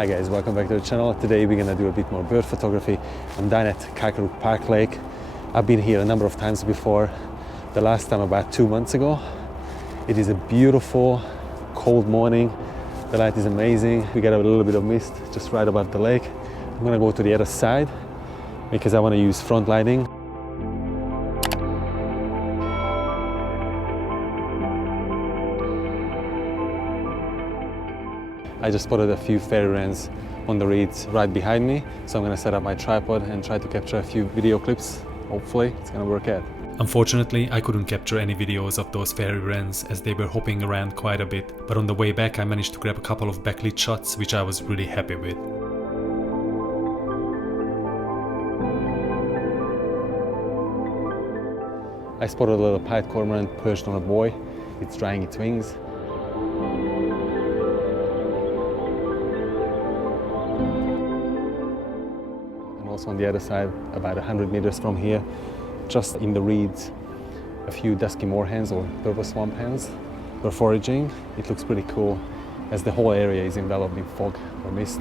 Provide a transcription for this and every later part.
Hi guys, welcome back to the channel. Today we're gonna do a bit more bird photography. I'm down at Karkarook Park Lake. I've been here a number of times before. The last time about 2 months ago. It is a beautiful, cold morning. The light is amazing. We got a little bit of mist just right above the lake. I'm gonna go to the other side because I wanna use front lighting. I just spotted a few fairy wrens on the reeds right behind me, so I'm gonna set up my tripod and try to capture a few video clips. Hopefully it's gonna work out. Unfortunately, I couldn't capture any videos of those fairy wrens as they were hopping around quite a bit, but on the way back I managed to grab a couple of backlit shots which I was really happy with. I spotted a little pied cormorant perched on a buoy. It's drying its wings. On the other side, about 100 meters from here, just in the reeds, a few dusky moorhens or purple swamp hens were foraging. It looks pretty cool as the whole area is enveloped in fog or mist.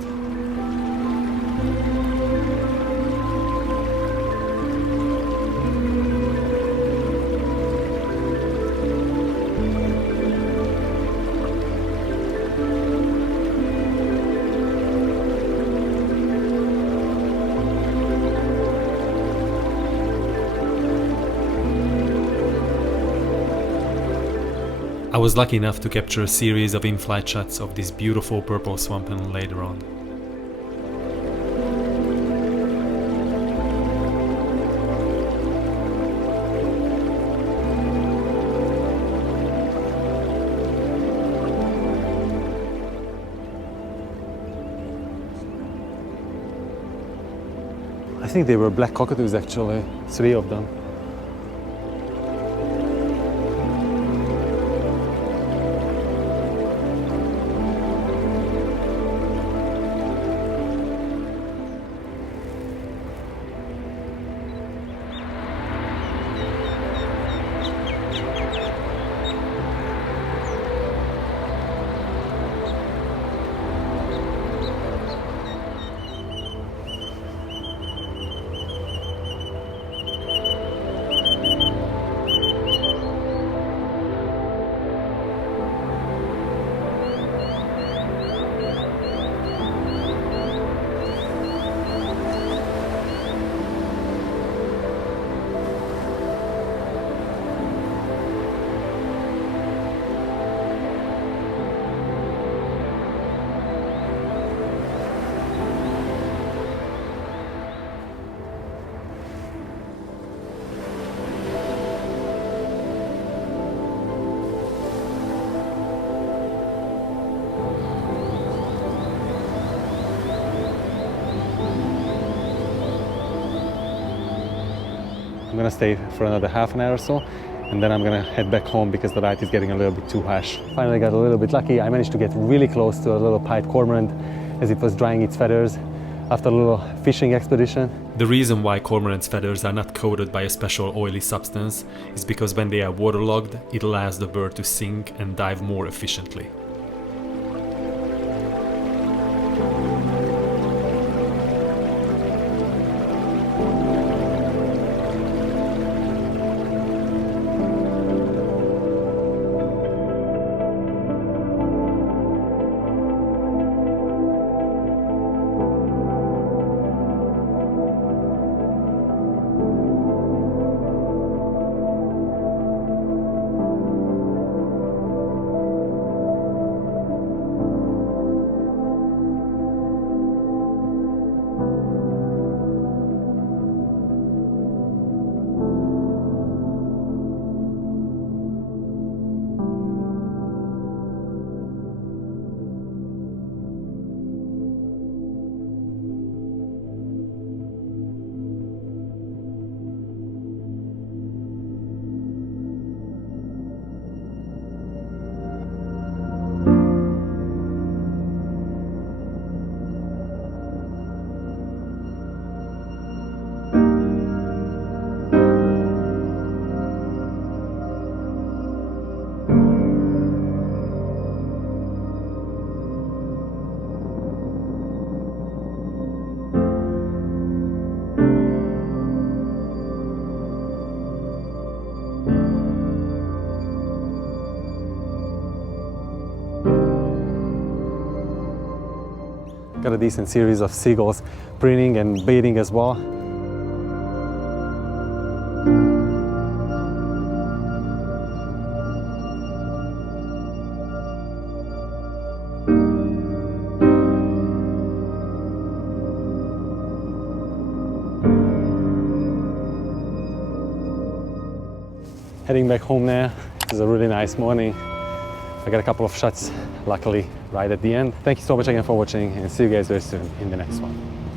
I was lucky enough to capture a series of in-flight shots of this beautiful purple swamphen later on. I think they were black cockatoos actually, 3 of them. I'm gonna stay for another half an hour or so, and then I'm gonna head back home because the light is getting a little bit too harsh. Finally got a little bit lucky. I managed to get really close to a little pied cormorant as it was drying its feathers after a little fishing expedition. The reason why cormorant's feathers are not coated by a special oily substance is because when they are waterlogged, it allows the bird to sink and dive more efficiently. Got a decent series of seagulls preening and baiting as well. Heading back home now. This is a really nice morning. I got a couple of shots, luckily, right at the end. Thank you so much again for watching, and see you guys very soon in the next one.